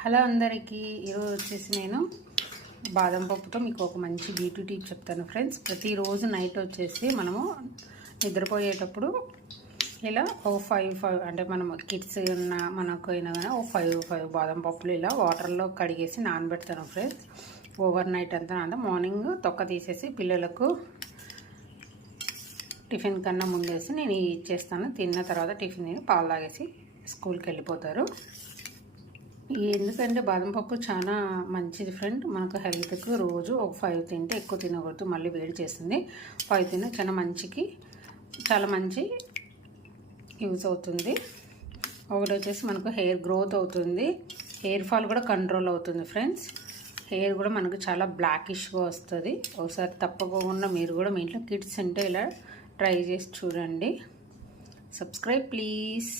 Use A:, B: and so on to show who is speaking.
A: Hello అందరికీ ఈరోజు వచ్చేసి నేను బాదం పప్పుతో మీకు ఒక మంచి బ్యూటీ టిప్ చెప్తాను ఫ్రెండ్స్ ప్రతిరోజు నైట్ వచ్చేసి మనము నిద్రపోయేటప్పుడు ఇలా ఓ ఫైవ్ ఫైవ్ అంటే మనం కిడ్స్ ఉన్న మనకు అయినా కానీ ఓ ఫైవ్ ఫైవ్ బాదం పప్పులు ఇలా వాటర్లో కడిగేసి నానబెడతాను ఫ్రెండ్స్ ఓవర్ నైట్ అంతా అంటే మార్నింగ్ తొక్క తీసేసి పిల్లలకు టిఫిన్ కన్నా ముందేసి నేను ఇచ్చేస్తాను. తిన్న తర్వాత టిఫిన్ పాలు తాగేసి స్కూల్కి వెళ్ళిపోతారు. ఎందుకంటే బాదం పప్పు చాలా మంచిది ఫ్రెండ్ మనకు హెల్త్కి రోజు ఒక ఫైవ్ తింటే ఎక్కువ తినకూడదు. మళ్ళీ వేడి చేస్తుంది. ఫైవ్ తిన్న చాలా మంచికి చాలా మంచి యూజ్ అవుతుంది. ఒకటి వచ్చేసి మనకు హెయిర్ గ్రోత్ అవుతుంది. హెయిర్ ఫాల్ కూడా కంట్రోల్ అవుతుంది ఫ్రెండ్స్ హెయిర్ కూడా మనకు చాలా బ్లాకిష్గా వస్తుంది. ఒకసారి తప్పకుండా మీరు కూడా మీ ఇంట్లో కిడ్స్ ఉంటే ఇలా ట్రై చేసి చూడండి. Subscribe please